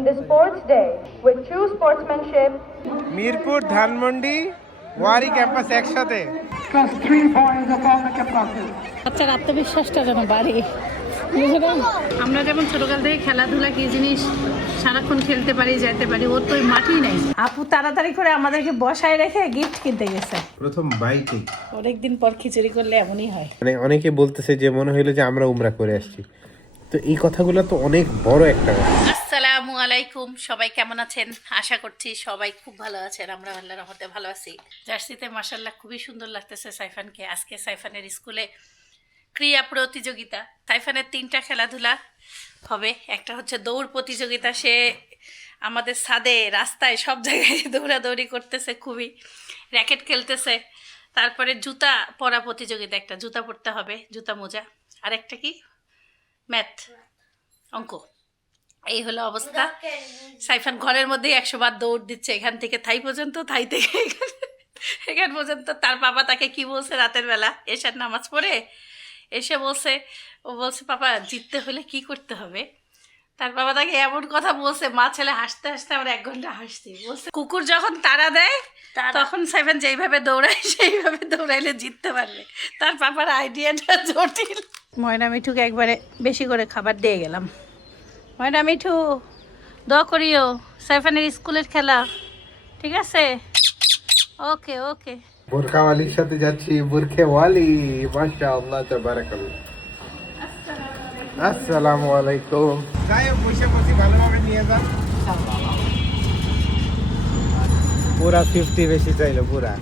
in the sports day with true sportsmanship. Mirpur Dhanmondi worry campus একসাথে। Plus 3 points upon the capacity. বাচ্চার আত্মবিশ্বাসটা যেন বাড়ে, বুঝলেন? আমরা যেমন ছোটকাল থেকে খেলাধুলা কি জিনিস সারাক্ষণ খেলতে পারি, যেতে পারি, ওর তো মাটি নেই। আপু তাড়াতাড়ি করে আমাদেরকে বসায় রেখে গিফট কিনতে গেছে। প্রথম বাইকে অনেকদিন পর খিচুড়ি করলে এমনই হয়। মানে অনেকে বলতেছে যে মনে হইলো যে আমরা উমরা করে আসছি, তো এই কথাগুলো তো অনেক বড় একটা কথা। আসসালামু আলাইকুম, সবাই কেমন আছেন? আশা করছি সবাই খুব ভালো আছেন। আমরা আল্লাহর রহমতে ভালো আছি। জার্সিতে মাশাআল্লাহ খুবই সুন্দর লাগতেছে সাইফানকে। আজকে সাইফানের স্কুলে ক্রীড়া প্রতিযোগিতা। সাইফানের 3টা খেলাধুলা হবে। একটা হচ্ছে দৌড় প্রতিযোগিতা, সে আমাদের ছাদে রাস্তায় সব জায়গায় দৌড়াদৌড়ি করতেছে, খুবই র্যাকেট খেলতেছে। তারপরে জুতা পরা প্রতিযোগিতা, একটা জুতা পরতে হবে, জুতা মোজা। আর একটা কি ম্যাথ, অঙ্ক। এই হলো অবস্থা। সাইফান ঘরের মধ্যেই 100 বার দৌড় দিচ্ছে, এখান থেকে থাই পর্যন্ত, থাই থেকে এখান পর্যন্ত। তার বাবা তাকে কি বলছে রাতের বেলা এশার নামাজ পড়ে এসে বলছে, ও বলছে পাপা জিততে হলে কি করতে হবে। তার বাবা তাকে এমন কথা বলছে, মা ছেলে হাসতে হাসতে আমরা 1 ঘন্টা হাসছি। বলছে কুকুর যখন তাড়া দেয় তখন সাইফান যেইভাবে দৌড়ায় সেইভাবে দৌড়াইলে জিততে পারবে। তার পাপার আইডিয়াটা জটিল। ময়না মিঠুকে একবারে বেশি করে খাবার দিয়ে গেলাম। ময়না মিঠু দোয়া করিও, সাইফানের স্কুলের খেলা, ঠিক আছে? ওকে ওকে। বোরখাওয়ালির সাথে যাচ্ছি, বোরখাওয়ালি, মাশাআল্লাহ তাবারাকাল্লাহ। আসসালামু আলাইকুম। যাই হোক, বসে বসে ভালোভাবে নিয়ে যান। পুরা 50 বেশি চাইলো, পুরা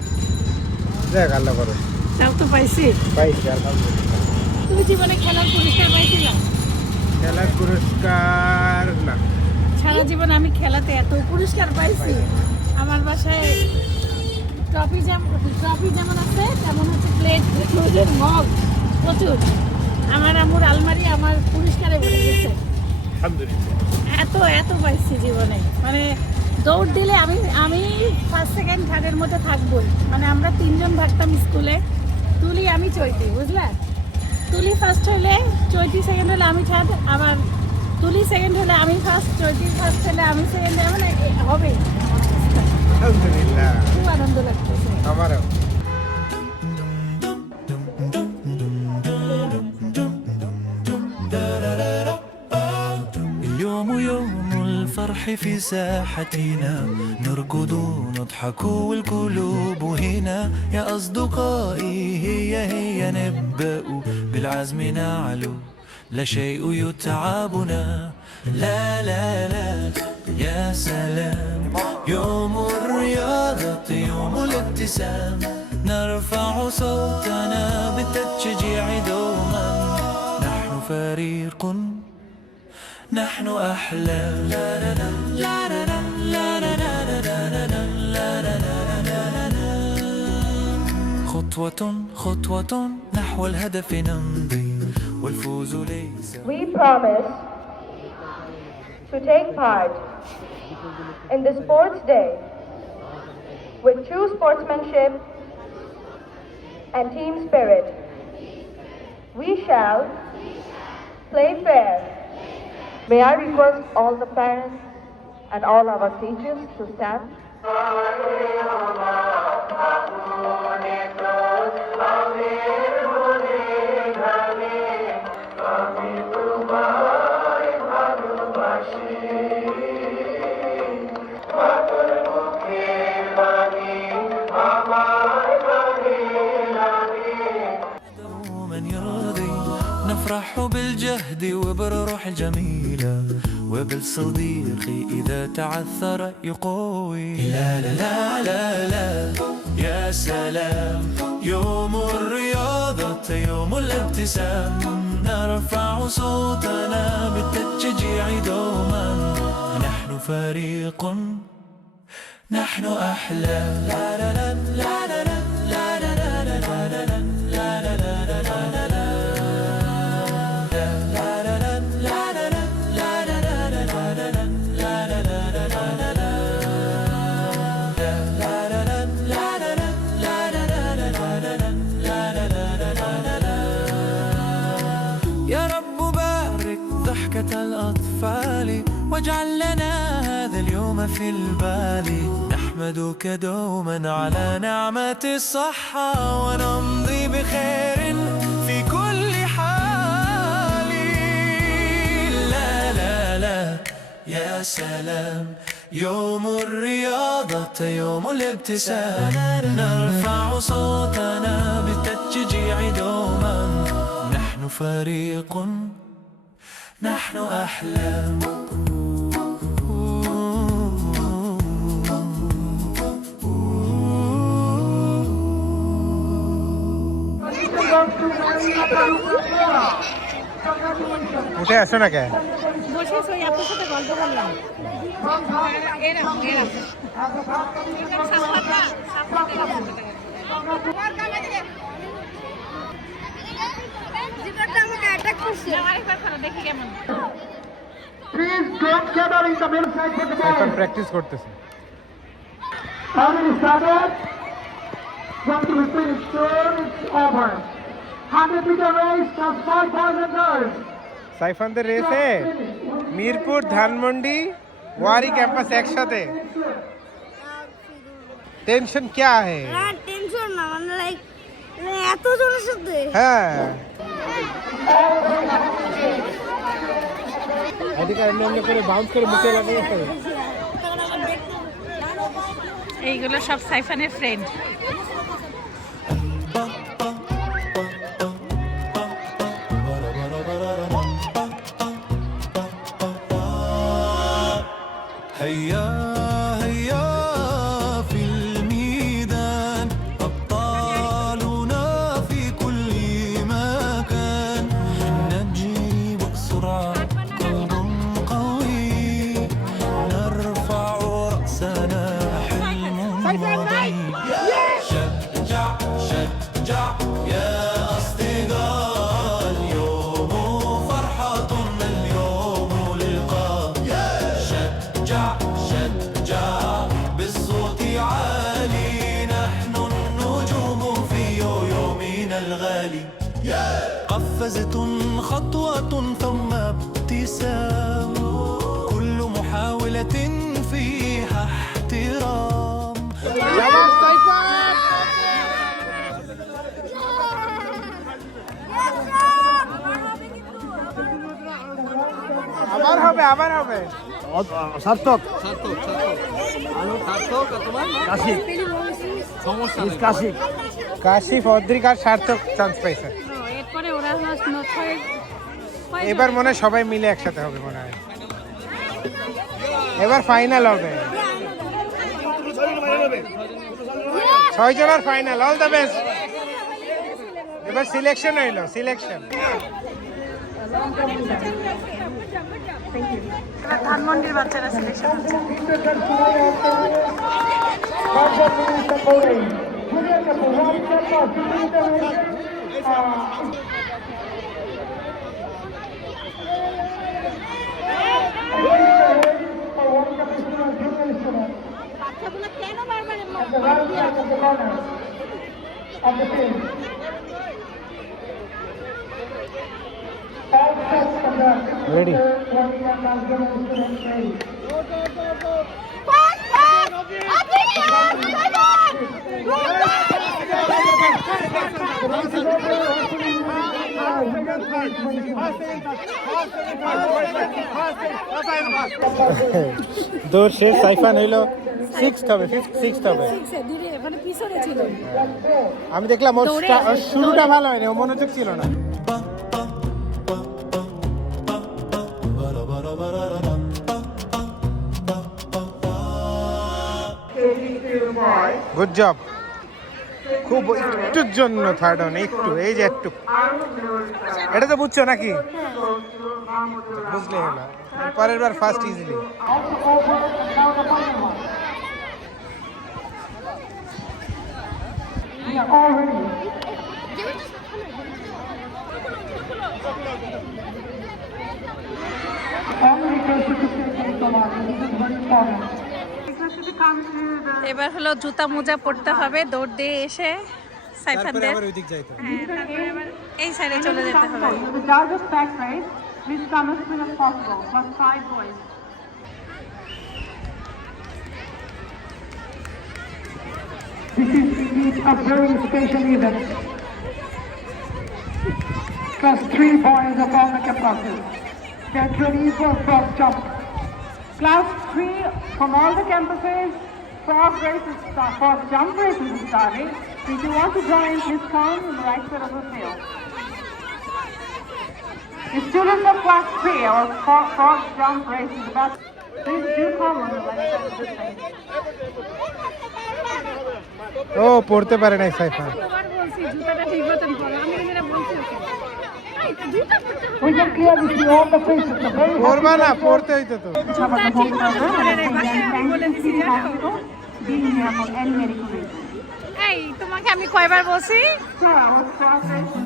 দেখ আল্লাহ করো। তাও তো পাইছি, পাইছি আলহামদুলিল্লাহ। তুমি জীবনে খেলার পুরস্কার পাইছিলাম? খেলার পুরস্কার না, সারা জীবন আমি খেলাতে এত পুরস্কার পাইছি। আমার বাসায় ট্রফি যেমন আছে তেমন হচ্ছে প্লেট, মগ প্রচুর। আমার আম্মুর আলমারি আমার পুরস্কারে ভরে গেছে, আলহামদুলিল্লাহ। এত পাইছি জীবনে। মানে দৌড় দিলে আমি ফার্স্ট সেকেন্ড থার্ডের মধ্যে থাকবোই। মানে আমরা 3 জন থাকতাম স্কুলে, তুলি আমি চৈতি, বুঝলে? তুলি ফার্স্ট হলে, চৈতি সেকেন্ড হলে আমি থার্ড, আবার তুলি সেকেন্ড হলে আমি ফার্স্ট, চৈতি ফার্স্ট হলে আমি সেকেন্ড। মানে হবে, আলহামদুলিল্লাহ, খুব আনন্দ লাগতেছে আমারও। اليوم يوم الفرح في ساحتنا، نركض ونضحك والقلوب هنا. يا أصدقائي هي نبدأ بالعزم نعلو، لا شيء يتعبنا. لا لا لا يا سلام، يوم الرياضة يوم الابتسام. نرفع صوتنا بالتشجيع دوما، نحن فريق، نحن أحلام. لا لا لا لا لا لا لا لا. خطوة خطوة نحو الهدف نمضي، والفوز ليس. We promise to take part in the sports day with true sportsmanship and team spirit. We shall play fair. May I request all the parents and all our teachers to stand? دوما يرضي، نفرح بالجهد وبالروح الجميلة، وبالصديق إذا تعثر يقوي. لا لا لا لا لا يا سلام، يوم الرياضة يوم الابتسام. نرفع صوتنا بالتشجيع دوما، نحن فريق، نحن أحلام. لا لا لا لا لا لا لا لا لا لا. يا رب بارك ضحكة الأطفال واجعل لنا هذا اليوم في البال نحمدك دوما على نعمة الصحة ونمضي بخير في كل حال. لا لا لا يا سلام يوم الرياضة يوم الابتسام نرفع صوتنا بالتشجيع دوما نحن فريق نحن أحلام. উঠে আসো না কে? বসে ওই আপনার সাথে গল্প করলাম। দেখি কেমন Please don't gather in the middle side for the এখন ball. প্র্যাকটিস করতেছে। How many started? Going to be finished soon. It's over. 100-meter race, just 5,000 girls. সাইফানদের রেসে মিরপুর, ধানমন্ডি, ওয়ারি ক্যাম্পাস একসাথে। টেনশন क्या है? টেনশন না মানে লাইক এত জনের সাথে হ্যাঁ এদিকে এমনি করে বাউন্স করে মুখে লাগিয়ে ফেলে। এইগুলো সব সাইফানের ফ্রেন্ড। هيا هيا في الميدان أبطالنا في كل مكان نجري بسرعة قلب قوي نرفع رأسنا حلم ماضي شجع شجع يا أصدقاء اليوم فرحتنا اليوم لقاء شجع شجع بالصوت عالي نحن النجوم في يومنا الغالي قفزة خطوة ثم ابتسام كل محاولة فيها احترام. আবার হবে আবার হবে। সার্থক কাশি কাশিফ, অদ্রিক আর সার্থক চান্স পাইছে। এরপরে ওরা এবার মনে হয় সবাই মিলে একসাথে হবে মনে হয়। এবার ফাইনাল হবে, 6 জনের ফাইনাল। All the best. এবার সিলেকশন হইলো, সিলেকশন। ধানমন্ডির বাচ্চারা সিলেকশন হচ্ছে। কেন বারবার রেডি? দৌড় শেষ। সাইফান হইলো 6th হবে, 5th 6th হবে। মানে পিছনে ছিল। আমি দেখলাম ওর শুরুটা ভালো হয়নি, ও মনোযোগ ছিল না। Good job. খুব একটুর জন্য থার্ড হন, একটু, এই যে একটু। এটা তো বুঝছো নাকি? বুঝলে হলো, পরের বার ফার্স্ট ইজিলি। এবার হলো জুতা মোজা পড়তে হবে দৌড় দিয়ে এসে সাইফানদের। আবার ওইদিক যাইতো। তারপরে আবার এই সাইডে চলে যেতে হবে। The largest pack race, please come as soon as possible. Must 5 boys. This is indeed a very special event. Class 3 boys of all the campuses. Get ready for frog jump. Class 3 from all the campuses, frog jump race is starting. If you want to join, please come on the right side of the field. The students of class 3, our frog jump race is about. Please do come on the right side of the field. ও পড়তে পারে নাই Saifan. We can clearly see all the faces. The very পড়বা না, পড়তে হইতো তো। being here for any medical reason. এই তোমাকে আমি কয়বার বলছি So our frog race.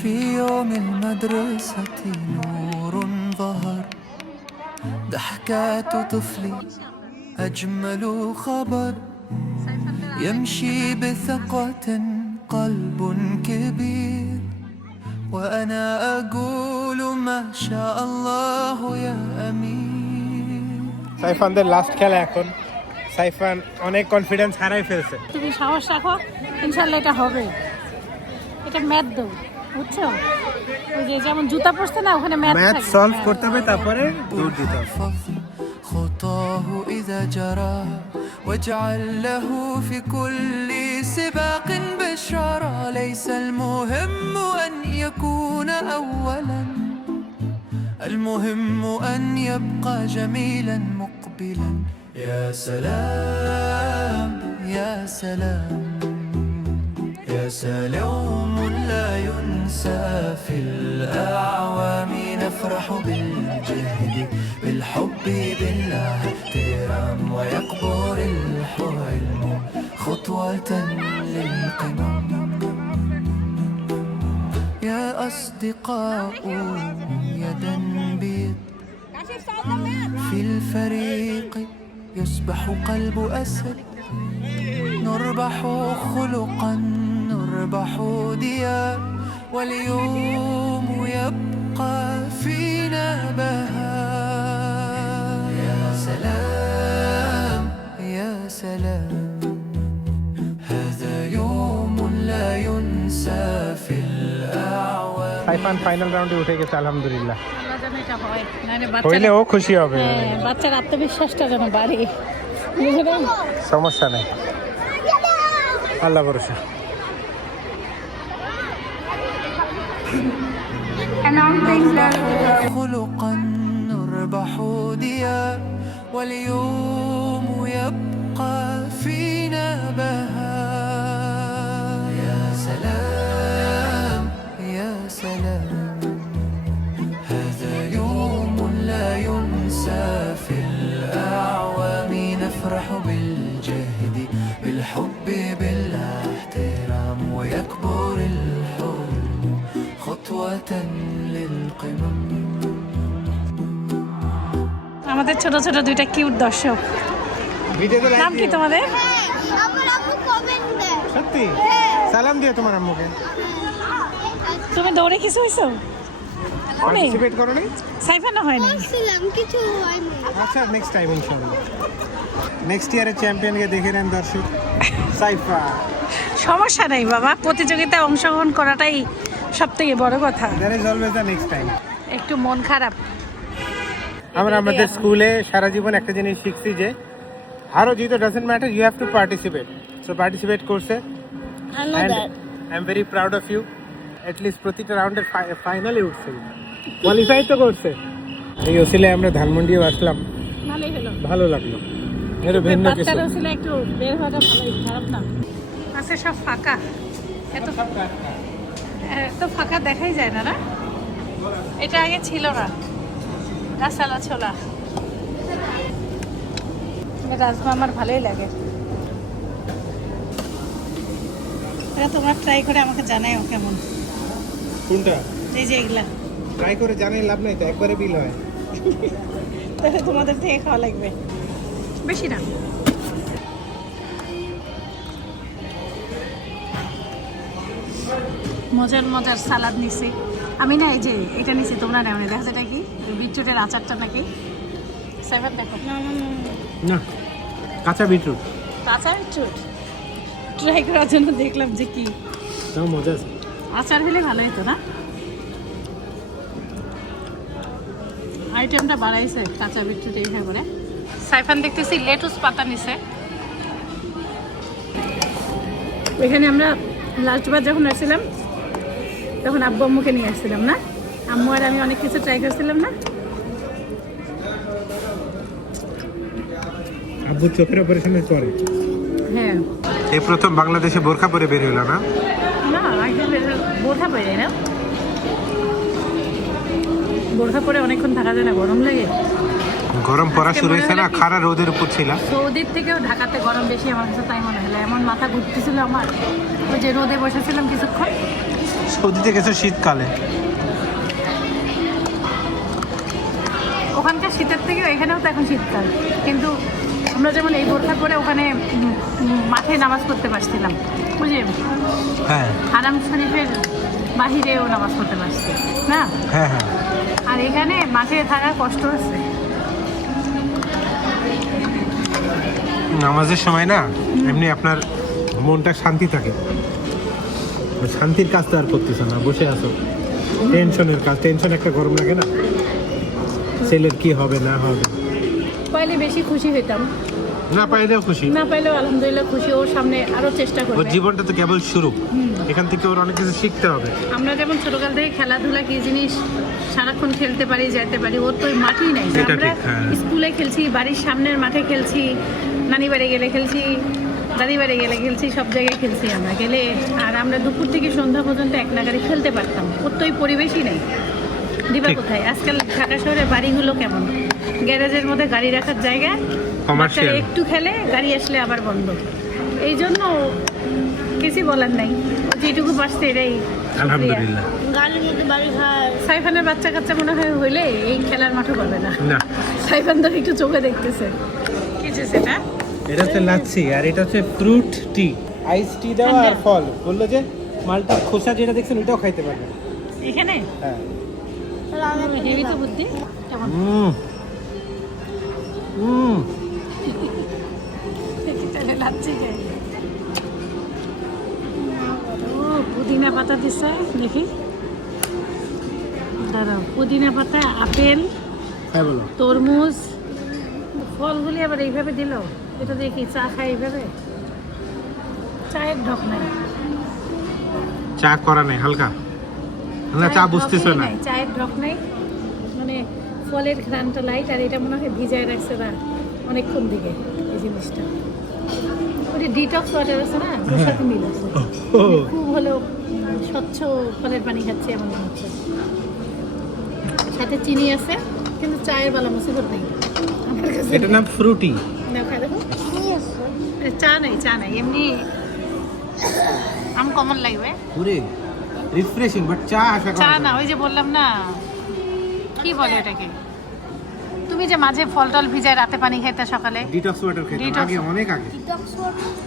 في يوم المدرسة نور ظهر ضحكات طفلي أجمل خبر يمشي بثقة قلب كبير وأنا أقول ما شاء الله يا أمير সাইফানদের last খেলা এখন। সাইফান অনেক কনফিডেন্স হারাই ফেলছে। তুমি সাহস রাখো, ইনশাল্লাহ এটা হবে। এটা ম্যাথ দাও, বুঝছো? ওই যে যেমন জুতা পরছে না, ওখানে ম্যাথ ম্যাথ থাকে। সলভ করতে হবে, তারপরে দৌড় দিতে হবে। فضل خطاه إذا جرى واجعل له في كل سباق بشارة ليس المهم أن يكون أولا المهم أن يبقى جميلا مقبلا يا سلام يا سلام يا سلام لا ينسى في الأعوام نفرح بالجهد بالحب بالاحترام ويكبر الحلم خطوة للقمم يا أصدقاء يدا بيد في الفريق يسبح قلب أسد نربح خلقا نربح ديار واليوم يبقى فينا بهاء يا سلام يا سلام هذا يوم لا ينسى في الأعوام সাইফান ফাইনাল রাউন্ডে উঠে গেছে আলহামদুলিল্লাহ। আল্লাহ যেন এটা হয়, নাহলে হইলে বাচ্চারা ও খুশি হবে। হ্যাঁ, বাচ্চার আত্মবিশ্বাসটা যেন বাড়ে, বুঝলেন? সমস্যা নেই, আল্লাহ ভরসা। Announcing that خلقا نربح ديار واليوم يبقى فينا بهاء يا سلام يا سلام هذا يوم لا ينسى في الأعوام نفرح بالجهد بالحب بالاحترام ويكبر الحلم خطوة للقمم আমাদের ছোট ছোট দুইটা কিউট দর্শক। ভিডিওতে লাইক নাম কি দিও। তোমাদের? আমার আপু কমেন্ট দেয় সত্যি সালাম দিও তোমার আম্মুকে। তুমি দৌড়ে কিছু হইছো? অনেক পার্টিসিপেট করো নি? সাইফানও হয়নি। ছিলাম কিছু হয়নি আচ্ছা নেক্সট টাইম ইনশাআল্লাহ। নেক্সট ইয়ারের চ্যাম্পিয়নকে দেখে নেন দর্শক, সাইফা। সমস্যা নেই বাবা, প্রতিযোগিতায় অংশগ্রহণ করাটাই সব থেকে বড় কথা। There is always the next time. একটু মন খারাপ। আমরা আমাদের স্কুলে সারা জীবন একটা জিনিস শিখছি যে হারো জিতো doesn't matter, you have to participate. So participate করছে and I am very proud of you. At least প্রতিটা রাউন্ডের ফাইনালে উঠছে, কোয়ালিফাই তো করছে। এই ওসিলে আমরা ধানমন্ডিও আসলাম, ভালোই হলো, ভালো লাগলো। এটা ভিন্ন কিছু। বাচ্চারা ছিল একটু বের হওয়াটা ভালোই, খারাপ না। আছে সব ফাঁকা, এত ফাঁকা দেখাই যায় না, না? এটা আগে ছিল না, গাছালা ছোলা। রাজমা আমার ভালোই লাগে। এটা তোমরা ট্রাই করে আমাকে জানাও কেমন। কোনটা? এই যে এগুলা ট্রাই করে জানাই লাভ নাই তো, একবারে বিল হয়। তাহলে তোমাদের থেকে খাওয়া লাগবে, বেশি না। মজার মজার সালাদ নিছি, আমি না এই যে এটা নিচে তোমরা নেও না, দেখা যায় এটা কি বিটরুটের আচারটা নাকি সাইফান দেখো না, কাঁচা বিটরুট। কাঁচা বিটরুট ট্রাই করার জন্য দেখলাম যে কি তাও মজা আছে। আচার হলে ভালো হতো না? আইটেমটা বাড়াইছে কাঁচা বিটরুট এইভাবে করে। সাইফান দেখতেছি লেটুস পাতা নিছে। এখানে আমরা লাস্টবার যখন আসছিলাম তখন আব্বু আম্মুকে নিয়ে আসছিলাম না, আম্মু আর আমি অনেক কিছু ট্রাই করছিলাম না। আব্বু চোখের অপারেশনের পরে হ্যাঁ, এই প্রথম বাংলাদেশে বোরখা পরে বের হলো না? না আগে বোরখা পরে না, বোরখা পরে অনেকক্ষণ থাকা যায় না, গরম লাগে। গরম পড়া শুরু হয়েছে না, খাড়া রোদের উপর ছিল। সৌদির থেকেও ঢাকাতে গরম বেশি আমার কাছে তাই মনে হলো। এমন মাথা ঘুরতেছিল আমার, ওই যে রোদে বসেছিলাম কিছুক্ষণ। সৌদিতে গেছে শীতকালে। ওখানকার শীতের থেকে এখানেও তো এখন শীতকাল, কিন্তু আমরা যেমন এই বোরখা করে ওখানে মাঠে নামাজ পড়তে পারছিলাম, বুঝলি? হ্যাঁ হারাম শরীফের বাহিরেও নামাজ পড়তে পারছি না। হ্যাঁ হ্যাঁ। আর এখানে মাঠে থাকার কষ্ট আছে। নামাজের সময় না এমনি আপনার মনটা শান্তি থাকে, শান্তির কাজ তো আর করতেছ না, বসে আছো। টেনশনের কাজ, টেনশন একটা গরম লাগে না, ছেলের কি হবে না হবে। পাইলে বেশি খুশি হইতাম, না পাইলেও খুশি, না পাইলেও আলহামদুলিল্লাহ খুশি। ওর সামনে আরো চেষ্টা ওর করবে। জীবনটা তো কেবল শুরু, এখান থেকে ওর অনেক কিছু শিখতে হবে। আমরা যেমন ছোটকাল থেকে খেলাধুলা কি জিনিস সারাক্ষণ খেলতে পারি, যেতে পারি, ওর তো ওই মাঠই নাই। এটা আমরা ঠিক, হ্যাঁ। স্কুলে খেলছি, বাড়ির সামনের মাঠে খেলছি, নানি বাড়ি গেলে খেলছি, দাদি বাড়ি গেলে খেলছি, সব জায়গায় খেলছি আমরা গেলে। আর আমরা দুপুর থেকে সন্ধ্যা পর্যন্ত এক নাগারে খেলতে পারতাম, ওর তো ওই পরিবেশই নেই। দিবা ঠিক। কোথায়? আজকাল ঢাকা শহরের বাড়িগুলো কেমন, গ্যারেজের মধ্যে গাড়ি রাখার জায়গা, Commercial। বাচ্চারা একটু খেলে, গাড়ি আসলে আবার বন্ধ। এই জন্য কিছু বলার নাই, ও যেটুকু পারছে এটাই শুকরিয়া। আলহামদুলিল্লাহ। গাড়ির মধ্যে বাড়ি খায়। সাইফানের বাচ্চা কাচ্চা মনে হয় হইলে এই খেলার মাঠও পাবে না। না, সাইফান তো একটু চোখে দেখতেছে কিছু সেটা। এটা হচ্ছে লাচ্ছি আর এটা হচ্ছে ফ্রুট টি, আইস টি দেওয়া আর ফল। বললো যে মালটার খোসা যেটা দেখছেন ওইটাও খাইতে পারবেন এখানে হ্যাঁ। হেভি তো বুদ্ধি কেমন লাচ্ছি খাই। ও পুদিনা পাতা দিচ্ছে দেখি, দাঁড়াও। পুদিনা পাতা, আপেল, হ্যাঁ বলো। তরমুজ, ফলগুলি আবার এইভাবে দিল। এটা দেখি চা খাই এইভাবে, চায়ের ঢক নাই। চা করা নেই, হালকা না, চা বুঝতেছো না। চায়ের ঢক নাই, মানে ফলের ঘ্রাণটা লাইট। আর এটা মনে হয় ভিজায় রাখছে না অনেকক্ষণ দিকে এই জিনিসটা। ওটা ডিটক্স ওয়াটার আছে না, ওর সাথে মিল আছে। খুব হলো স্বচ্ছ ফলের পানি খাচ্ছে এমন মনে হচ্ছে। সাথে চিনি আছে, কিন্তু চায়ের বালা মুসিবত নেই আমার কাছে। এটার নাম ফ্রুটি। না খাই দেখো, চা নেই, চা নেই, এমনি আম কমন লাগবে। পুরে রিফ্রেশিং, বাট চা আশা চা না, ওই যে বললাম না, কি বলে এটাকে, তুমি যে মাঝে ফল টল ভিজায় রাতে পানি খাইতে সকালে। ডিটক্স ওয়াটার খেতাম Detox। আগে, অনেক আগে।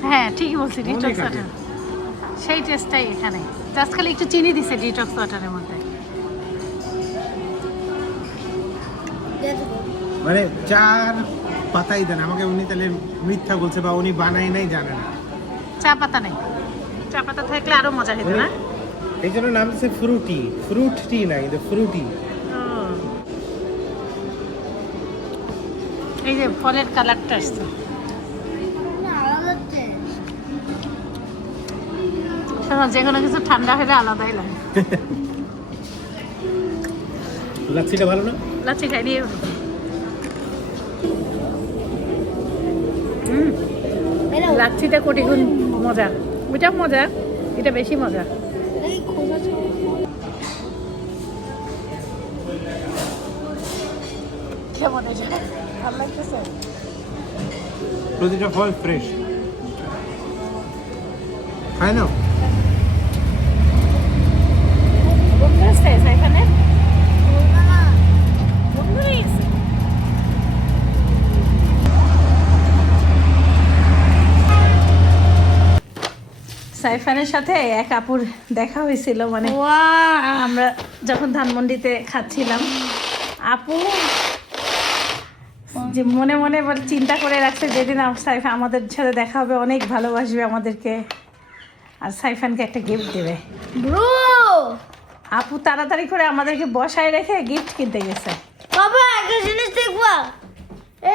হ্যাঁ ঠিকই বলছি, অনেক ডিটক্স আগে। ওয়াটার, সেই টেস্টটাই এখানে। জাস্ট খালি একটু চিনি দিছে ডিটক্স ওয়াটারের মধ্যে। মানে চার পাতাই দেন আমাকে, উনি তাহলে মিথ্যা বলছে বা উনি বানাই নাই, জানে না। চা পাতা নেই, চা পাতা থাকলে আরো মজা হতো না। এই জন্য নাম হচ্ছে ফ্রুটি, ফ্রুট টি না, কিন্তু ফ্রুটি। এই যে ফলের কালারটা আসছে। শোনো, যে কোনো কিছু ঠান্ডা হলে আলাদাই লাগে। লাচ্ছিটা ভালো না? লাচ্ছি খাই দিয়ে লাচ্ছিটা কোটি গুণ মজা। ওইটাও মজা, এটা বেশি মজা। কেমন এটা ভালো লাগতেছে? প্রতিটা ফল ফ্রেশ, খাই না। বন্ধু আসছে এখানে, বন্ধু রয়েছে। সাইফানের সাথে এক আপুর দেখা হয়েছিল, মানে আমরা যখন ধানমন্ডিতে খাচ্ছিলাম, আপু যে মনে মনে বলে চিন্তা করে রাখছে যেদিন সাইফা আমাদের সাথে দেখা হবে অনেক ভালোবাসবে আমাদেরকে, আর সাইফানকে একটা গিফট দেবে। ব্রো আপু তাড়াতাড়ি করে আমাদেরকে বসায় রেখে গিফট কিনতে গেছে। বাবা একটা জিনিস দেখবা,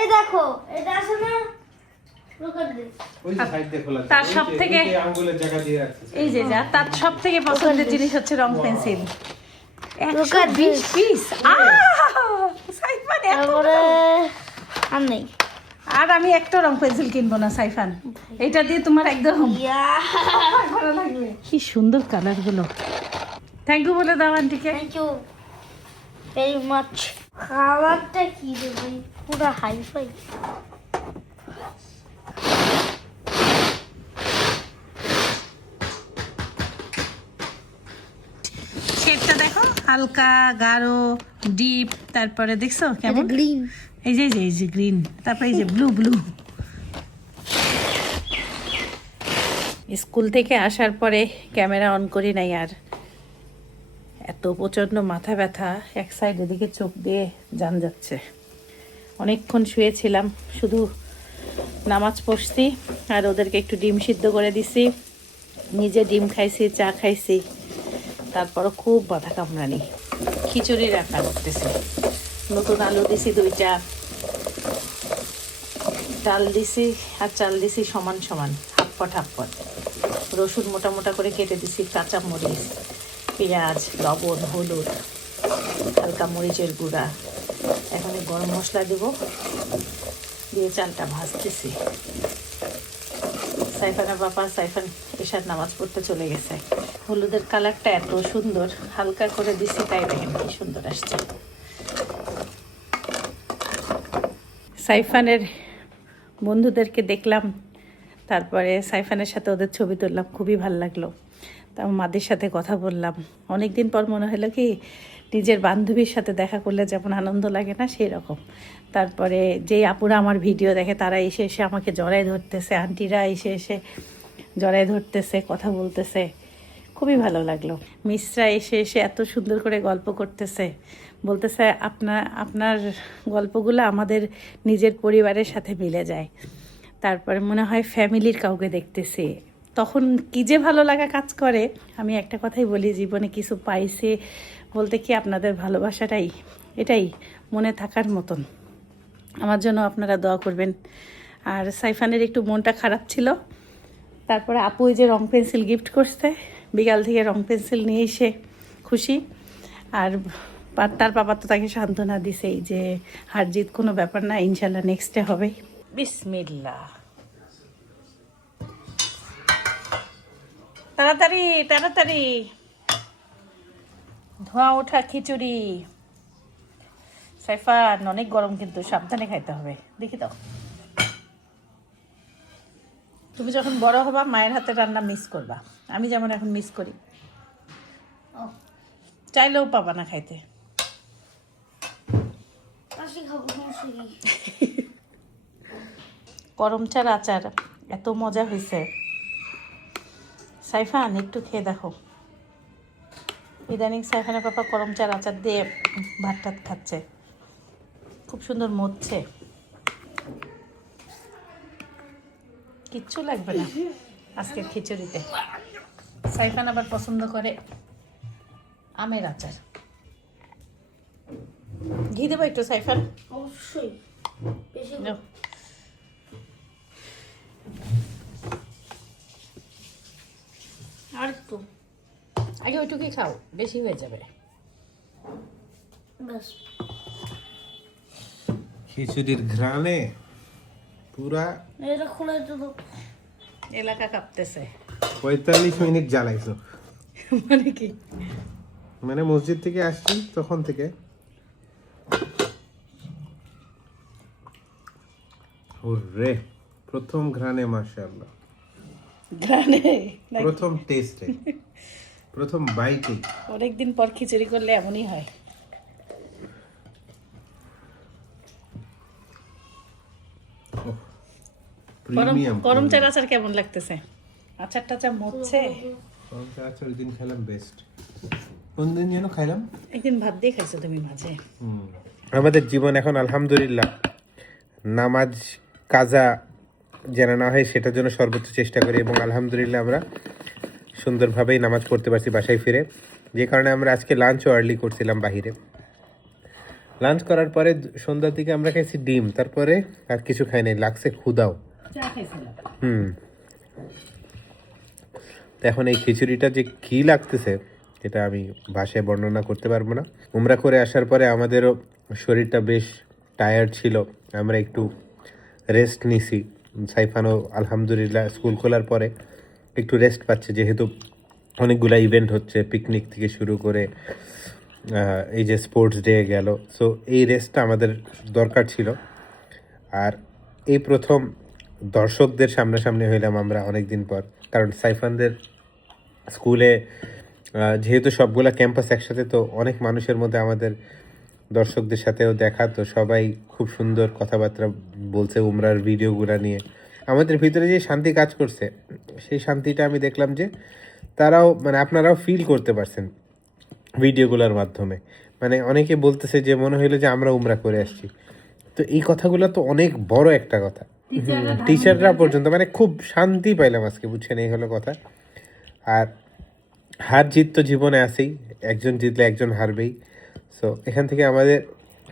এই দেখো এটা আছে না, ওই যে সাইড দিয়ে খোলা আছে, তার ওই যে- সবথেকে ওই যে আঙ্গুলের জায়গা দিয়ে রাখছে। এই যে যা তার সব থেকে পছন্দের জিনিস হচ্ছে রং পেন্সিল, 120 পিস। সাইফান এত তারপরে আর নেই। আর আমি একটা রং পেন্সিল কিনবো না সাইফান, এটা দিয়ে তোমার একদম ভালো লাগবে। কি সুন্দর কালার গুলো। থ্যাংক ইউ বলে দাও আন্টিকে। Thank you very much. খাবারটা কি দেবে, পুরো হাই ফাই। শেডটা দেখো, হালকা গাঢ় ডিপ, তারপরে দেখছো কেমন গ্রিন। এই যে গ্রিন, তারপরে এই যে ব্লু ব্লু। স্কুল থেকে আসার পরে ক্যামেরা অন করি নাই, আর এত প্রচণ্ড মাথা ব্যথা, এক সাইড এদিকে চোখ দিয়ে জান যাচ্ছে। অনেকক্ষণ শুয়েছিলাম, শুধু নামাজ পড়ছি আর ওদেরকে একটু ডিম সিদ্ধ করে দিছি, নিজে ডিম খাইছি, চা খাইছি, তারপরও খুব মাথা কামড়ানি। খিচুড়ি রান্না করতেছি, নতুন আলু দিছি 2টা, ডাল দিছি আর চাল দিছি সমান সমান, হাপ্পট হাপ্পট। রসুন মোটা মোটা করে কেটে দিছি, কাঁচা মরিচ, পেঁয়াজ, লবণ, হলুদ, হালকা মরিচের গুঁড়া, এখন গরম মশলা দেব, দিয়ে চালটা ভাজতেছি। সাইফানের বাবা সাইফান এশার নামাজ পড়তে চলে গেছে। হলুদের কালারটা এত সুন্দর, হালকা করে দিছি, তাই দেখেন কি সুন্দর আসছে। সাইফানের বন্ধুদেরকে দেখলাম, তারপরে সাইফানের সাথে ওদের ছবি তুললাম, খুবই ভালো লাগলো। তার মাদের সাথে কথা বললাম, অনেক দিন পর মনে হলো কি নিজের বান্ধবীর সাথে দেখা করলে যেমন আনন্দ লাগে না, সেই রকম। তারপরে যেই আপুরা আমার ভিডিও দেখে তারা এসে এসে আমাকে জড়ায় ধরতেছে, আন্টিরা এসে এসে জড়ায় ধরতেছে, কথা বলতেছে, খুবই ভালো লাগলো। মিসরা এসে এসে এত সুন্দর করে গল্প করতেছে, বলতেছে আপনার গল্পগুলো আমাদের নিজের পরিবারের সাথে মিলে যায়। তারপরে মনে হয় ফ্যামিলির কাউকে দেখতেছি, তখন কী যে ভালো লাগা কাজ করে। আমি একটা কথাই বলি, জীবনে কিছু পাইছে বলতে কি আপনাদের ভালোবাসাটাই, এটাই মনে থাকার মতন। আমার জন্য আপনারা দোয়া করবেন। আর সাইফানের একটু মনটা খারাপ ছিল, তারপরে আপু ওই যে রং পেন্সিল গিফট করছে, বিকাল থেকে রং পেন্সিল নিয়ে এসে খুশি। আর তার বাবা তো তাকে সান্ত্বনা দিছেই যে হার জিত কোনো ব্যাপার না, ইনশাল্লাহ নেক্সটে হবে। বিসমিল্লাহ, তাড়াতাড়ি তাড়াতাড়ি, ধোঁয়া ওঠা খিচুড়ি। সাইফান অনেক গরম, কিন্তু সাবধানে খাইতে হবে। দেখি দাও, তুমি যখন বড় হবা মায়ের হাতে রান্না মিস করবা, আমি যেমন এখন মিস করি, চাইলেও পাবা না খাইতে। করম চার আচার এত মজা হয়েছে, সাইফান একটু খেয়ে দেখো। ইদানিং সাইফানের পাপা করম চার আচার দিয়ে ভাত টাত খাচ্ছে, খুব সুন্দর মজছে, কিচ্ছু লাগবে না আজকের খিচুড়িতে। সাইফান আবার পছন্দ করে আমের আচার। ঘি দেবো একটু সাইফান? অবশ্যই বেশি নাও। আর একটু আগে ওইটুকুই খাও, বেশি হয়ে যাবে। বাস। খিচুড়ির ঘ্রাণে পুরা এটা খুলে তো এলাকা কাঁপতেছে। 45 মিনিট জ্বালাইছো। মানে কি? মানে মসজিদ থেকে আসছি তখন থেকে। ওরে প্রথম ঘ্রাণে, মাশাআল্লাহ, ঘ্রাণে প্রথম টেস্টে, প্রথম বাইটে। অনেকদিন পর খিচুড়ি করলে এমনই হয়। প্রিমিয়াম। গরম চার আচার কেমন লাগতেছে? আচার টাচার মরছে। আচার ওই দিন খেলাম বেস্ট। কোন দিন যেন খাইলাম? একদিন ভাত দিয়ে খাইছো তুমি মাঝে। আমাদের জীবন এখন আলহামদুলিল্লাহ নামাজ কাজা যেন না হয় সেটার জন্য সর্বোচ্চ চেষ্টা করি, এবং আলহামদুলিল্লাহ আমরা সুন্দরভাবেই নামাজ পড়তে পারছি বাসায় ফিরে, যে কারণে আমরা আজকে লাঞ্চও আর্লি করছিলাম বাহিরে। লাঞ্চ করার পরে সন্ধ্যার দিকে আমরা খাইছি ডিম, তারপরে আর কিছু খাই নাই, লাগছে ক্ষুদাও। তো এখন এই খিচুড়িটা যে কী লাগতেছে এটা আমি ভাষায় বর্ণনা করতে পারবো না। উমরা করে আসার পরে আমাদেরও শরীরটা বেশ টায়ার্ড ছিল, আমরা একটু রেস্ট নিছি। সাইফানও আলহামদুলিল্লাহ স্কুল খোলার পরে একটু রেস্ট পাচ্ছে, যেহেতু অনেকগুলো ইভেন্ট হচ্ছে, পিকনিক থেকে শুরু করে এই যে স্পোর্টস ডে গেল। সো এই রেস্টটা আমাদের দরকার ছিল। আর এই প্রথম দর্শকদের সামনাসামনি হইলাম আমরা অনেক দিন পর, কারণ সাইফানদের স্কুলে যেহেতু সবগুলা ক্যাম্পাস একসাথে, তো অনেক মানুষের মধ্যে আমাদের দর্শকদের সাথেও দেখা, তো সবাই খুব সুন্দর কথাবার্তা বলছে উমরার ভিডিওগুলো নিয়ে। আমাদের ভিতরে যে শান্তি কাজ করছে সেই শান্তিটা আমি দেখলাম যে তারাও মানে আপনারাও ফিল করতে পারছেন ভিডিওগুলোর মাধ্যমে। মানে অনেকে বলতেছে যে মনে হইলো যে আমরা উমরা করে আসছি। তো এই কথাগুলো তো অনেক বড় একটা কথা, টিচাররা পর্যন্ত মানে খুব শান্তি পাইলাম আজকে, বুঝছেন? এই হলো কথা। আর হার জিত তো জীবনে আছেই, একজন জিতলে একজন হারবেই। সো এখান থেকে আমাদের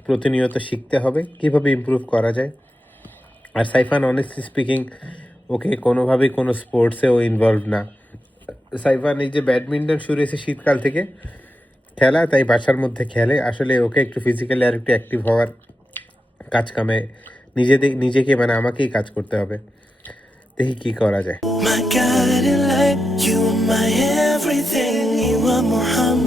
প্রতিনিয়ত শিখতে হবে কীভাবে ইমপ্রুভ করা যায়। আর সাইফান অনেস্টলি স্পিকিং ওকে কোনোভাবেই কোনো স্পোর্টসেও ইনভলভ না। সাইফান এই যে ব্যাডমিন্টন শুরু হয়েছে শীতকাল থেকে খেলা, তাই বাসার মধ্যে খেলে। আসলে ওকে একটু ফিজিক্যালি আর একটু অ্যাক্টিভ হওয়ার কাজ কামে নিজেকে মানে আমাকেই কাজ করতে হবে, দেখি কি করা যায়। My guiding light, you are my everything, you are Muhammad.